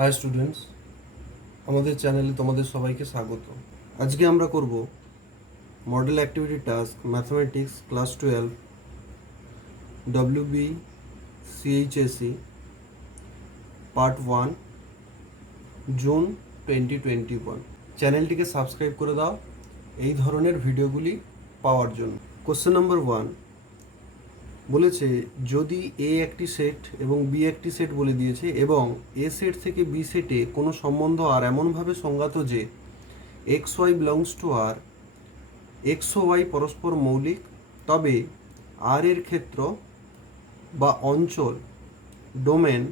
High students, আমাদের চ্যানেলে তোমাদের সবাইকে স্বাগত। আজকে আমরা করব model activity task mathematics class 12 WB CHSE part 1 June 2021। চ্যানেলটিকে সাবস্ক্রাইব করে দাও এই ধরনের ভিডিওগুলি পাওয়ার জন্য। কোশ্চেন নাম্বার 1 বলেছে, যদি এ একটি সেট এবং বি একটি সেট বলে দিয়েছে এবং এ সেট থেকে বি সেটে কোনো সম্বন্ধ আর এমনভাবে সংজ্ঞাত যে x Y belongs to R, x ও ওয়াই পরস্পর মৌলিক, তবে আর এর ক্ষেত্র বা অঞ্চল, ডোমেন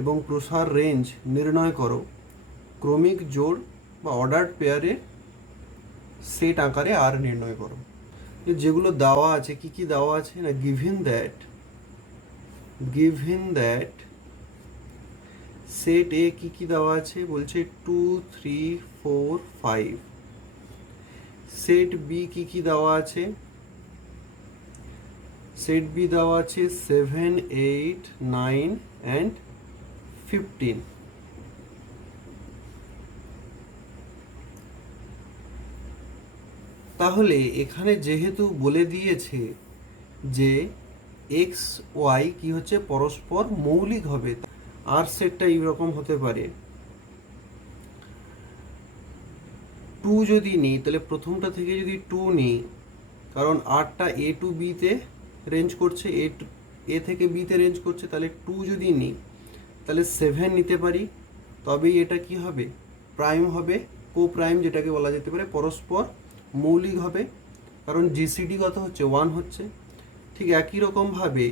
এবং প্রসার রেঞ্জ নির্ণয় করো। ক্রমিক জোড় বা অর্ডার্ড পেয়ারের সেট আকারে আর নির্ণয় করো। যেগুলো দেওয়া আছে, কি কি দেওয়া আছে না, গিভেন দ্যাট সেট এ কি কি দেওয়া আছে বলছে 2 3 4 5। সেট বি কি কি দেওয়া আছে, সেট বি দেওয়া আছে 7 8 9 and 15। তাহলে এখানে যেহেতু বলে দিয়েছে যে এক্স ওয়াই কি হচ্ছে পরস্পর মৌলিক হবে, আর সেটটা এইরকম হতে পারে। 2 যদি নিই তাহলে প্রথমটা থেকে যদি 2 নিই, কারণ আরটা এ টু বিতে রেঞ্জ করছে, এ থেকে বিতে রেঞ্জ করছে, তাহলে 2 যদি নিই তাহলে 7 নিতে পারি। তবেই এটা কি হবে, প্রাইম হবে, কো প্রাইম যেটাকে বলা যেতে পারে, পরস্পর মৌলিক হবে, কারণ জিসিডি কত হচ্ছে 1 হচ্ছে। ঠিক একই রকমভাবে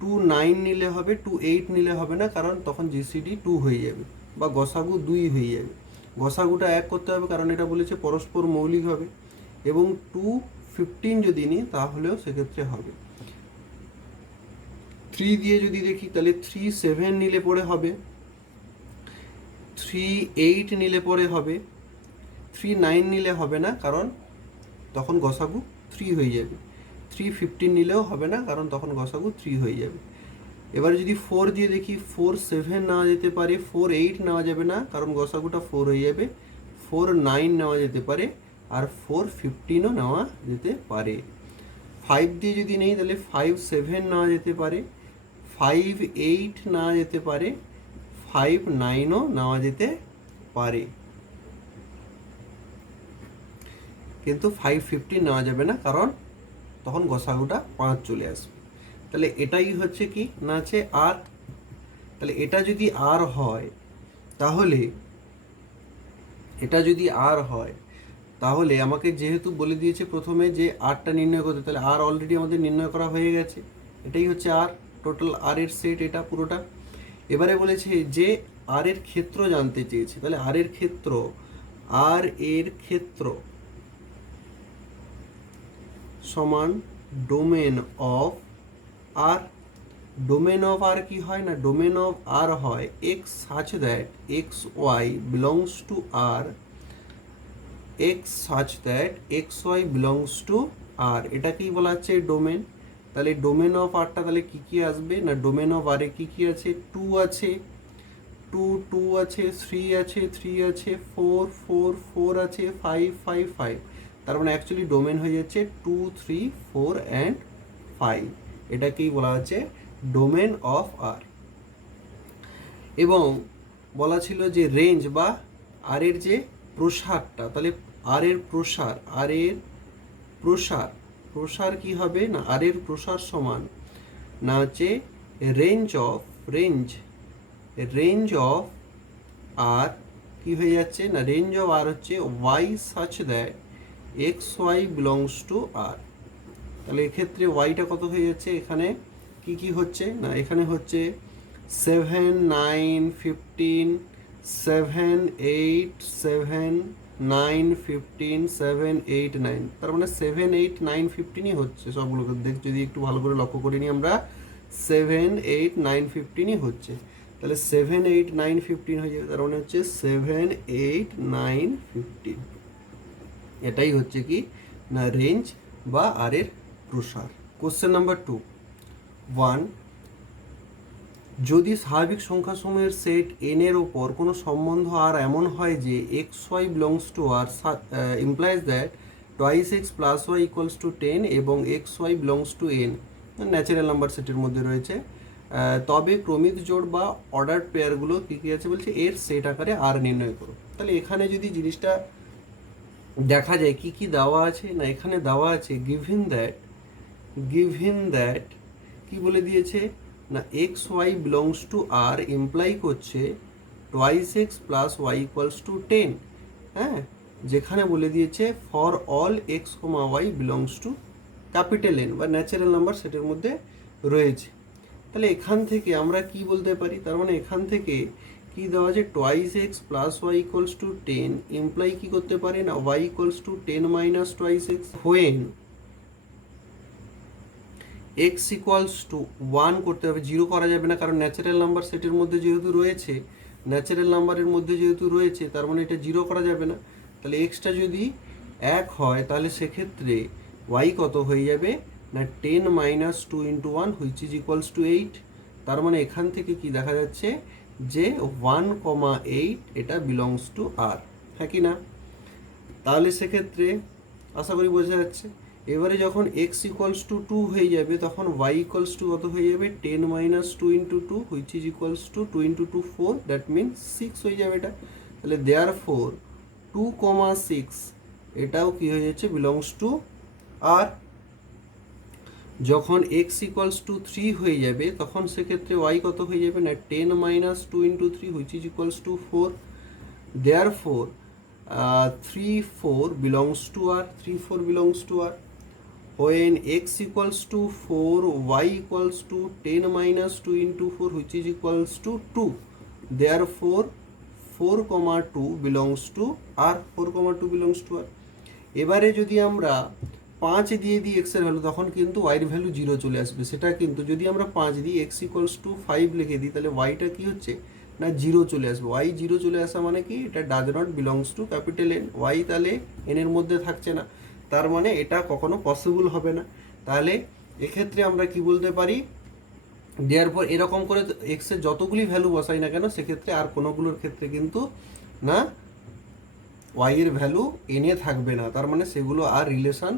2 9 নিলে হবে, 2 8 নিলে হবে না, কারণ তখন জিসিডি 2 হয়ে যাবে বা গসাগু 2 হয়ে যাবে। গসাগুটা 1 করতে হবে কারণ এটা বলেছে পরস্পর মৌলিক হবে। এবং 2 15 যদি নিই তাহলেও সেক্ষেত্রে হবে। 3 দিয়ে যদি দেখি তাহলে 3 7 নিলে পরে হবে, 3 8 নিলে পরে হবে, 3 9 নিলে হবে না কারণ তখন গসাগু 3 হয়ে যাবে। 3 15 নিলেও হবে না কারণ তখন গসাগু 3 হয়ে যাবে। এবারে যদি 4 দিয়ে দেখি, 4 7 নেওয়া যেতে পারে, 4 8 নেওয়া যাবে না কারণ গসাগুটা 4 হয়ে যাবে, 4 9 নেওয়া যেতে পারে, আর 4 15ও নেওয়া যেতে পারে। 5 দিয়ে যদি নেই তাহলে 5 7 নেওয়া যেতে পারে, 5 8 নেওয়া যেতে পারে, 5 9ও নেওয়া যেতে পারে, কিন্তু 5 15 নেওয়া যাবে না কারণ তখন গসাগুটা 5 চলে আসবে। তাহলে এটাই হচ্ছে কি না আছে আর। তাহলে এটা যদি আর হয় তাহলে তাহলে আমাকে যেহেতু বলে দিয়েছে প্রথমে যে আরটা নির্ণয় করতে, তাহলে আর অলরেডি আমাদের নির্ণয় করা হয়ে গেছে। এটাই হচ্ছে আর, টোটাল আর এর সেট এটা পুরোটা। এবারে বলেছে যে আর এর ক্ষেত্র জানতে চেয়েছে, তাহলে আর এর ক্ষেত্র সমান domain of R. Domain of R কি হয় না, ডোমেন অফ আর হয় X such that X Y belongs to R, X such that X Y belongs to R, এটাকেই বলা হচ্ছে ডোমেন। তাহলে ডোমেন অফ আরটা তাহলে কি কি আসবে না, ডোমেন অফ আরে কি কি আছে, 2 আছে, 2 2 আছে, 3 আছে, 3 আছে, 4 4 4 আছে, 5 5 5। তার মানে অ্যাকচুয়ালি ডোমেন হয়ে যাচ্ছে 2 3 4 অ্যান্ড 5। এটাকেই বলা হচ্ছে ডোমেন অফ আর। এবং বলা ছিল যে রেঞ্জ বা আর এর যে প্রসারটা, তাহলে আর এর প্রসার কি হবে না, আর এর প্রসার সমান না হচ্ছে রেঞ্জ অফ আর কি হয়ে যাচ্ছে না, রেঞ্জ অফ আর হচ্ছে Y such that X Y belongs to R. তাহলে এক্ষেত্রে ওয়াইটা কত হয়ে যাচ্ছে, এখানে কি কি হচ্ছে না, এখানে হচ্ছে 7 9 15, 7 8 7 9 15, 7 8 9। তার মানে 7 8 9 15ই হচ্ছে সবগুলোকে দেখ, যদি একটু ভালো করে লক্ষ্য করি নি আমরা, 7 8 9 15ই হচ্ছে। তাহলে 7 8 9 15 হয়ে যাবে, তার মানে হচ্ছে 7 8 9 15। এটাই হচ্ছে কি না রেঞ্জ বা আর এর প্রসার। কোশ্চেন নাম্বার 2 1 যদি স্বাভাবিক সংখ্যাসমূহের সেট এন এর ওপর কোনো সম্বন্ধ আর এমন হয় যে x Y belongs to R implies that twice x plus Y equals to 10 এবং x Y belongs to N, natural number সেটের মধ্যে রয়েছে, তবে ক্রমিক জোড় বা অর্ডার পেয়ারগুলো কী কী আছে বলছে এর সেট আকারে আর নির্ণয় করো। তাহলে এখানে যদি জিনিসটা দেখা যায় কি কি দেওয়া আছে, না এখানে দেওয়া আছে গিভেন দ্যাট কি বলে দিয়েছে না X Y belongs to R imply করছে twice x plus Y equals to 10, হ্যাঁ, যেখানে বলে দিয়েছে for all x comma Y belongs to capital N বা ন্যাচারাল নাম্বার সেটের মধ্যে রয়েছে। তাহলে এখান থেকে আমরা কি বলতে পারি, তার মানে এখান থেকে কি দেওয়া আছে twice x plus Y equals to 10 imply কি করতে পারি না y equals to 10 minus twice x, when x equals to 1 করতে হবে, 0 করা যাবে না কারণ ন্যাচারাল নাম্বার সেটের মধ্যে যেহেতু রয়েছে, ন্যাচারাল নাম্বারের মধ্যে যেহেতু রয়েছে তার মানে এটা 0 করা যাবে না। তাহলে এক্সটা যদি 1 হয় তাহলে সেক্ষেত্রে ওয়াই কত হয়ে যাবে না 10 minus 2 into 1 which is equals two 8। তার মানে এখান থেকে কি দেখা যাচ্ছে যে 1,8 এটা বিলংস টু আর, হ্যাঁ কি না? তাহলে সেক্ষেত্রে আশা করি বোঝা যাচ্ছে। এবারে যখন এক্স ইকুয়ালস টু 2 হয়ে যাবে তখন ওয়াই ইকুয়ালস টু কত হয়ে যাবে 10 minus 2 into 2 which is equals two 2 into 2 4, that means 6 হয়ে যাবে এটা। তাহলে দেয়ার ফোর 2,6 এটাও কি হয়ে যাচ্ছে বিলংস টু আর। যখন এক্স ইকুয়ালস টু 3 হয়ে যাবে তখন সেক্ষেত্রে ওয়াই কত হয়ে যাবে না 10 minus 2 into 3 which is equals to 4, therefore 3 4 belongs to R, 3 4 belongs to R. When x equals to 4, y equals to 10 minus 2 into 4 which is equals to 2. Therefore 4,2 belongs to R, 4,2 belongs to R. এবারে যদি আমরা 5 দিয়ে দিই x এর value তখন কিন্তু y এর value 0 চলে আসবে। সেটা কিন্তু যদি আমরা 5 দিই x ইকুয়ালস টু 5 লিখে দিই তাহলে yটা কি হচ্ছে না 0 চলে আসবে। y 0 চলে আসা মানে কি এটা does not belongs to capital N, y তাহলে n এর মধ্যে থাকছে না, তার মানে এটা কখনো পসিবল হবে না। তাহলে এক্ষেত্রে আমরা কি বলতে পারি, দেওয়ার পর এরকম করে x এর যতগুলি ভ্যালু বসাই না কেন সেক্ষেত্রে আর কোনোগুলোর ক্ষেত্রে কিন্তু না y এর ভ্যালু n এ থাকবে না, তার মানে সেগুলো আর রিলেশন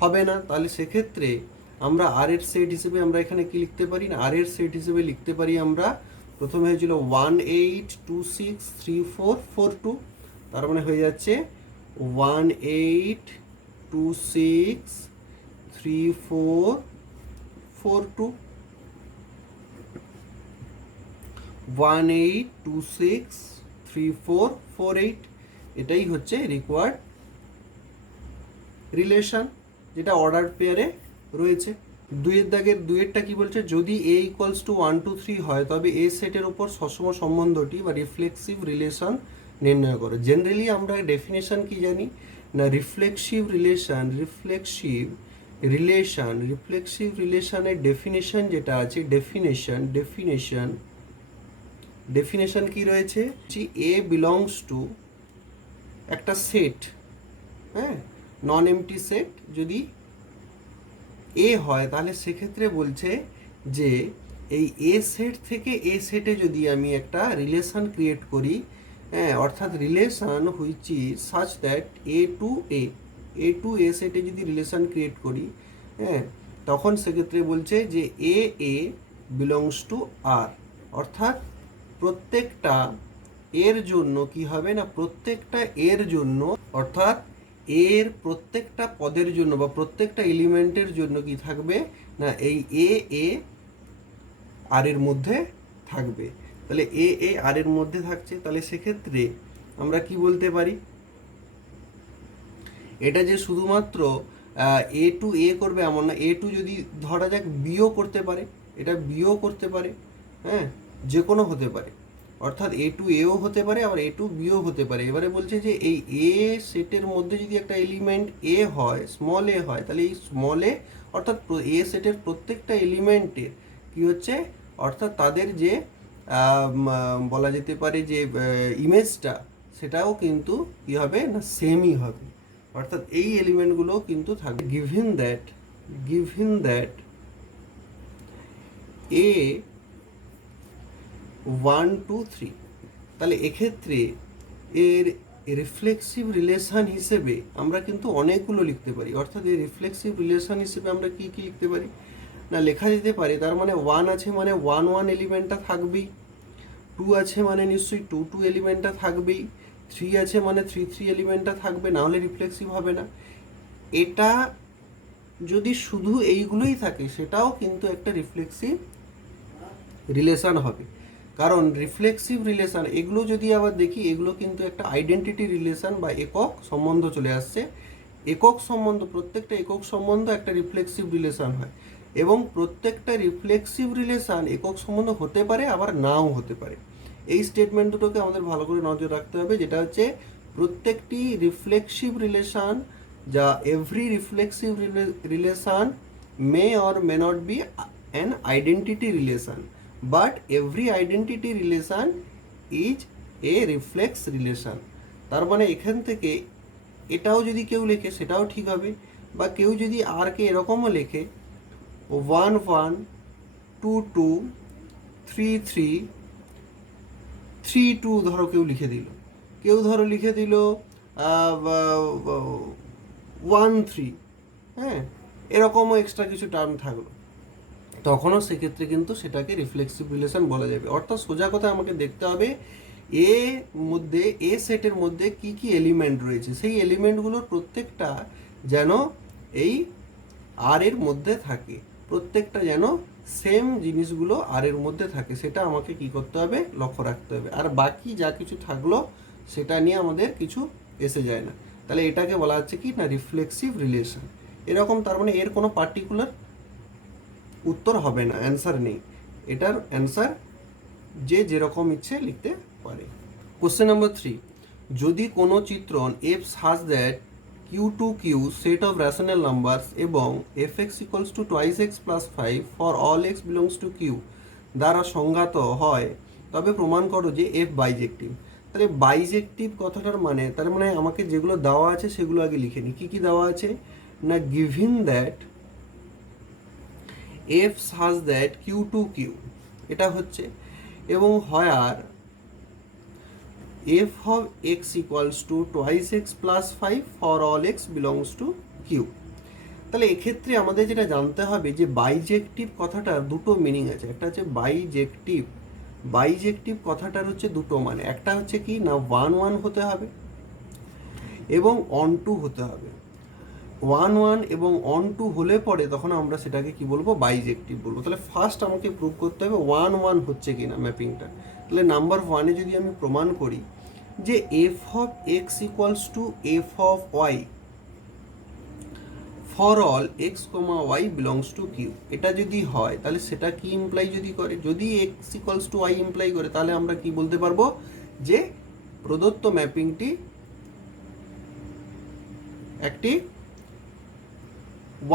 হবে না। তাহলে সেক্ষেত্রে আমরা আর এর সেট হিসেবে আমরা এখানে কি লিখতে পারি না আর এর সেট হিসেবে লিখতে পারি আমরা প্রথমে হয়েছিল 1 8 2 6 3 4 4 2, তার মানে হয়ে যাচ্ছে 1 8 2 6 3 4 4 2, 1 8 2 6 3 4 4 8, এটাই হচ্ছে রিকোয়ার্ড রিলেশন যেটা অর্ডার পেয়ারে রয়েছে। দুইয়ের দাগের দুইয়েরটা কি বলছে, যদি এ ইকুয়ালস টু 1 2 3 হয় তবে এ সেটের উপর সসম সম্বন্ধটি বা রিফ্লেক্সিভ রিলেশন নির্ণয় করো। জেনারেলি আমরা ডেফিনেশন কি জানি না রিফ্লেক্সিভ রিলেশনের ডেফিনেশন যেটা আছে ডেফিনেশন কি রয়েছে, এ বিলংস টু একটা সেট, হ্যাঁ, নন এমটি সেট যদি এ হয় তাহলে সেক্ষেত্রে বলছে যে এই এ সেট থেকে এ সেটে যদি আমি একটা রিলেশন ক্রিয়েট করি, হ্যাঁ, অর্থাৎ relation which is such that A to A সেটে যদি রিলেশন ক্রিয়েট করি, হ্যাঁ, তখন সেক্ষেত্রে বলছে যে এ বিলংস টু আর, অর্থাৎ প্রত্যেকটা এর জন্য কি হবে না প্রত্যেকটা এর জন্য, অর্থাৎ এর প্রত্যেকটা পদের জন্য বা প্রত্যেকটা এলিমেন্টের জন্য কি থাকবে না এই এ আর এর মধ্যে থাকবে। তাহলে এ আর এর মধ্যে থাকছে, তাহলে সেক্ষেত্রে আমরা কি বলতে পারি, এটা যে শুধুমাত্র এ টু এ করবে এমন না, এ টু যদি ধরা যাক বিও করতে পারে, এটা বিও করতে পারে, হ্যাঁ, যে কোনো হতে পারে, অর্থাৎ এ টু এও হতে পারে আবার এ টু বিও হতে পারে। এবারে বলছে যে এই এ সেটের মধ্যে যদি একটা এলিমেন্ট এ হয়, স্মল এ হয়, তাহলে এই স্মল এ অর্থাৎ এ সেটের প্রত্যেকটা এলিমেন্টের কি হচ্ছে, অর্থাৎ তাদের যে বলা যেতে পারে যে ইমেজটা সেটাও কিন্তু কি হবে না সেমই হবে, অর্থাৎ এই এলিমেন্টগুলো কিন্তু থাকবে। Given that a 1 2 3। তাহলে এক্ষেত্রে এর রিফ্লেক্সিভ রিলেশন হিসেবে আমরা কিন্তু অনেকগুলো লিখতে পারি। অর্থাৎ এই রিফ্লেক্সিভ রিলেশন হিসেবে আমরা কি কি লিখতে পারি না, লেখা যেতে পারে তার মানে 1 আছে মানে 1 1 এলিমেন্টটা থাকবেই, 2 আছে মানে নিশ্চয়ই 2 2 এলিমেন্টটা থাকবেই, 3 আছে মানে 3 3 এলিমেন্টটা থাকবে, না হলে রিফ্লেক্সিভ হবে না। এটা যদি শুধু এইগুলোই থাকে সেটাও কিন্তু একটা রিফ্লেক্সিভ রিলেশন হবে। কারণ রিফ্লেক্সিভ রিলেশন এগুলো যদি আবার দেখি, এগুলো কিন্তু একটা আইডেন্টিটি রিলেশন বা একক সম্বন্ধ চলে আসছে। একক সম্বন্ধ, প্রত্যেকটা একক সম্বন্ধ একটা রিফ্লেক্সিভ রিলেশন হয়, এবং প্রত্যেকটা রিফ্লেক্সিভ রিলেশন একক সম্বন্ধ হতে পারে আবার নাও হতে পারে। এই স্টেটমেন্ট দুটোকে আমাদের ভালো করে নজর রাখতে হবে, যেটা হচ্ছে প্রত্যেকটি রিফ্লেক্সিভ রিলেশন, যা every reflexive relation May or may not be an identity relation, but every identity relation is a reflex relation. তার মানে এখান থেকে এটাও যদি কেউ লেখে সেটাও ঠিক হবে, বা কেউ যদি আর কে এরকমও লেখে 1 1 2 2 3 3 3 2 ধরো কেউ লিখে দিল, কেউ ধরো লিখে দিল 1 3, হ্যাঁ, এরকমও এক্সট্রা কিছু টার্ম থাকলো, তখনও সেক্ষেত্রে কিন্তু সেটাকে রিফ্লেক্সিভ রিলেশন বলা যাবে। অর্থাৎ সোজা কথা আমাকে দেখতে হবে এ মধ্যে, এ সেটের মধ্যে কি কি এলিমেন্ট রয়েছে, সেই এলিমেন্টগুলোর প্রত্যেকটা যেন এই আর এর মধ্যে থাকে, প্রত্যেকটা যেন সেম জিনিসগুলো আর এর মধ্যে থাকে, সেটা আমাকে কি করতে হবে, লক্ষ্য রাখতে হবে। আর বাকি যা কিছু থাকলো সেটা নিয়ে আমাদের কিছু এসে যায় না। তাহলে এটাকে বলা হচ্ছে কি না, রিফ্লেক্সিভ রিলেশন। এরকম, তার মানে এর কোনো পার্টিকুলার উত্তর হবে না, অ্যান্সার নেই, এটার অ্যান্সার যে যেরকম ইচ্ছে লিখতে পারে। কোশ্চেন নাম্বার 3, যদি কোনো চিত্রণ F such that Q to Q set of rational numbers এবং F X equals to twice x plus 5 for all X belongs to Q দ্বারা সংজ্ঞাত হয়, তবে প্রমাণ করো যে এফ বাইজেক্টিভ। তাহলে বাইজেক্টিভ কথাটার মানে, তার মানে আমাকে যেগুলো দেওয়া আছে সেগুলো আগে লিখে নিই। কী কী দেওয়া আছে না, given that F such that Q to Q, এটা হচ্ছে, এবং হয় আর F of x equals to twice x plus 5 for all X belongs to Q. তাহলে এক্ষেত্রে আমাদের যেটা জানতে হবে যে বাইজেক্টিভ কথাটার দুটো মিনিং আছে। একটা হচ্ছে বাইজেক্টিভ, বাইজেক্টিভ কথাটার হচ্ছে দুটো মানে, একটা হচ্ছে কি না 1 1 হতে হবে এবং অন টু হতে হবে। 1 1 এবং অন টু হলে পরে তখন আমরা সেটাকে কি বলবো, বাইজেক্টিভ বলবো। তাহলে ফার্স্ট আমাকে প্রুভ করতে হবে 1 1 হচ্ছে কি না ম্যাপিংটা। তাহলে নাম্বার 1-এ যদি আমি প্রমাণ করি যে f of x equals to f of y for all x comma Y belongs to Q, এটা যদি হয় তাহলে সেটা কি ইমপ্লাই যদি করে, যদি x equals to y imply করে, তাহলে আমরা কি বলতে পারবো যে প্রদত্ত ম্যাপিংটি একটি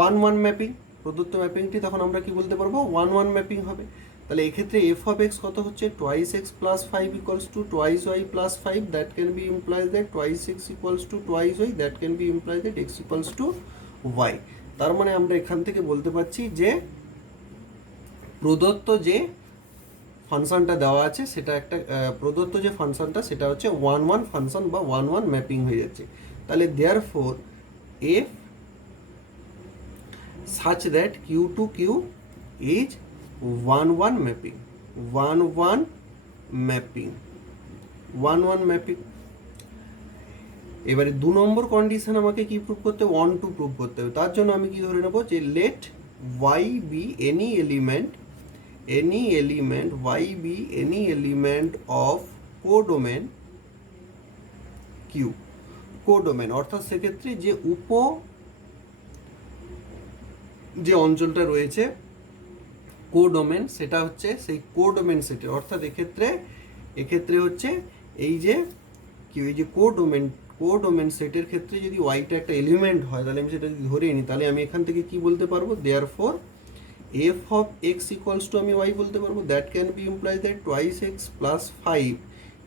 1 1 ম্যাপিং, প্রদত্ত ম্যাপিংটি তখন আমরা কি বলতে পারবো 1 1 ম্যাপিং হবে। তাহলে এক্ষেত্রে এফ অফ এক্স কত হচ্ছে, twice x plus 5 equals to twice y plus 5, that can be implies that twice x equals to twice y, that can be implies that x equals to y. তার মানে আমরা এখান থেকে বলতে পারছি যে প্রদত্ত যে ফাংশনটা দেওয়া আছে সেটা একটা প্রদত্ত যে ফাংশনটা সেটা হচ্ছে 1 1 ফাংশন বা 1 1 ম্যাপিং হয়ে যাচ্ছে। তাহলে therefore F such that q to q is 1 1 mapping, 1 1 mapping, 1 1 mapping। এবারে 2 নম্বর কন্ডিশন আমাকে কি প্রুভ করতে হবে, 1 2 প্রুভ করতে হবে। তার জন্য আমি কি ধরে নেব যে let y be any element y be any element of codomain q, codomain অর্থাৎ সেক্ষেত্রে যে যে অঞ্চলটা রয়েছে কোডোমেন, সেটা হচ্ছে সেই কোডোমেন সেটের, অর্থাৎ এক্ষেত্রে হচ্ছে এই যে কি, এই যে কোডোমেন সেটের ক্ষেত্রে যদি ওয়াইটা একটা এলিমেন্ট হয়, তাহলে আমি সেটা যদি ধরে নিই, তাহলে আমি এখান থেকে কি বলতে পারবো, therefore F of x equals two আমি ওয়াই বলতে পারবো, that can be implies that twice x plus 5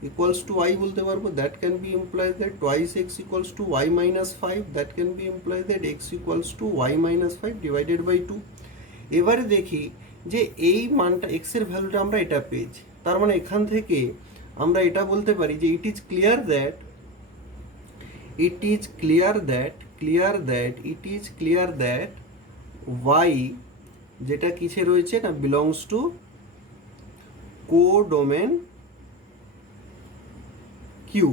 equals to y বলতে পারবো, that can be implies that twice x equals to y minus 5, that can be implies that x equals to y minus 5 divided by 2। এবারে দেখি যে এই মানটা x এর ভ্যালুটা আমরা এটা পেয়েছি, তার মানে এখান থেকে আমরা এটা বলতে পারি যে it is clear that y যেটা কিসে রয়েছে না বিলংস টু কোডোমেন কিউ,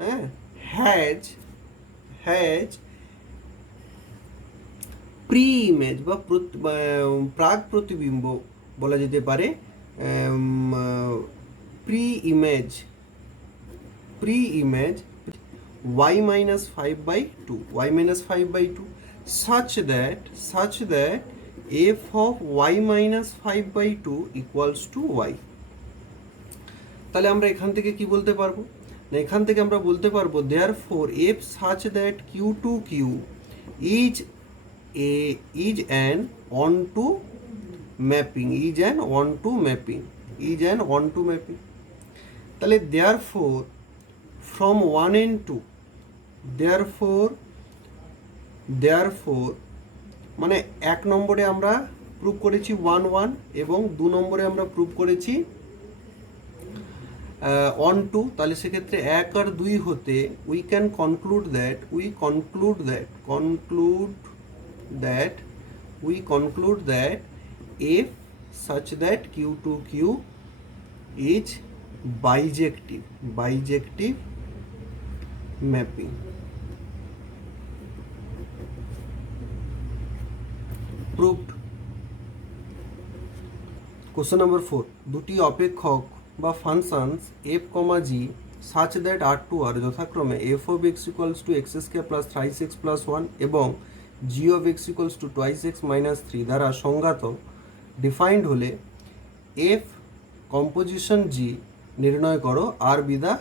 হ্যাঁ, হ্যাজ প্রি ইমেজ বা প্রাক প্রতিবিম্ব বলা যেতে পারে, pre image y minus 5/2 such that f of y minus 5/2 equals to y. তাহলে আমরা এখান থেকে কি বলতে পারবো না, এখান থেকে আমরা বলতে পারবো therefore f such that q to q is an onto mapping. তাহলে therefore from 1 and 2, therefore মানে 1 নম্বরে আমরা প্রুভ করেছি 1 1 এবং 2 নম্বরে আমরা প্রুভ করেছি on 2। তাহলে সেক্ষেত্রে 1 আর 2 হতে we conclude that f such that q to q is bijective mapping. Proved. Question number 4. দুটি অপেক্ষক বা functions f, g such that r to r যথাক্রমে f of x equals to x square plus thrice x plus 1 এবং g of x equals to twice x minus 3 দ্বারা সংজ্ঞাত defined হলে f composition g নির্ণয় করো r be the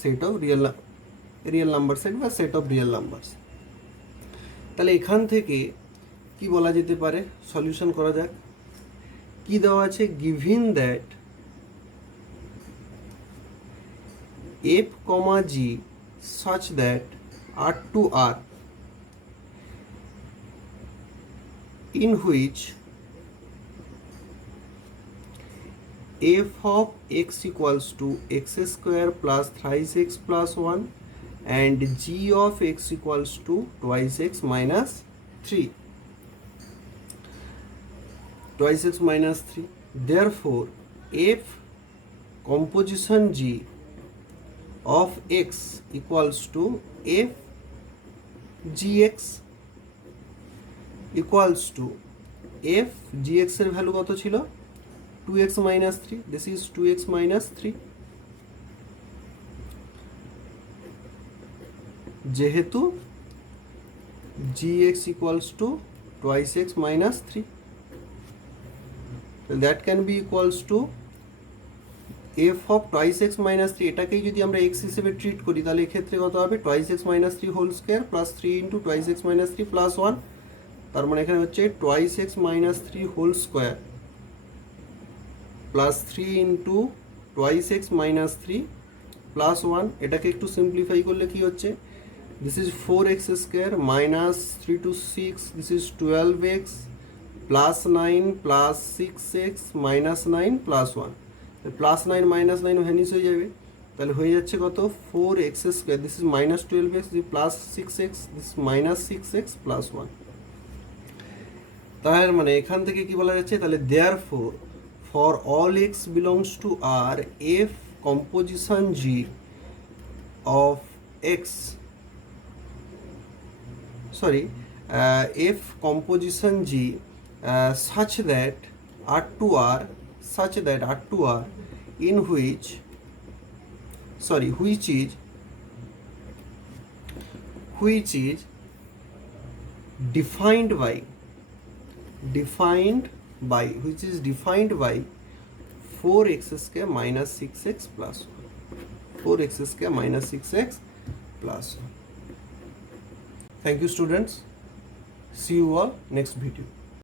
set of real number set বা set of real numbers. তাহলে এখান থেকে কি বলা যেতে পারে, সলিউশন করা যাক। কি দেওয়া আছে, given that f, g such that r to r in which f of x equals to x square plus thrice x plus 1 and g of x equals to twice x minus 3. Therefore f composition g of x equals to f gx equals to f gx এর value কত ছিল 2x minus 3. This is 2x minus 3. যেহেতু gx equals to twice x minus 3, that can be equals to f of twice x minus 3, এটাকেই যদি আমরা x হিসেবে treat করি তাহলে এক্ষেত্রে কত হবে twice x minus 3 whole square plus 3 into twice x minus 3 plus 1, তার মানে এখানে হচ্ছে twice x minus 3 whole square plus 3 into twice x minus 3 plus 1। এটাকে একটু সিম্পলিফাই করলে কি হচ্ছে, this is 4x square minus 3 to 6, this is 12x plus 9 plus 6x minus 9 plus 1, plus 9 minus 9 vanish হয়ে যাবে, তাহলে হয়ে যাচ্ছে কত 4x square, this is minus 12x plus 6x, this minus 6x plus 1। তার মানে এখান থেকে কি বলা যাচ্ছে, তাহলে therefore for all x belongs to R, f composition g of x, f composition g such that R to R in which is defined by 4x square minus 6x plus 1. Thank you students, see you all next video.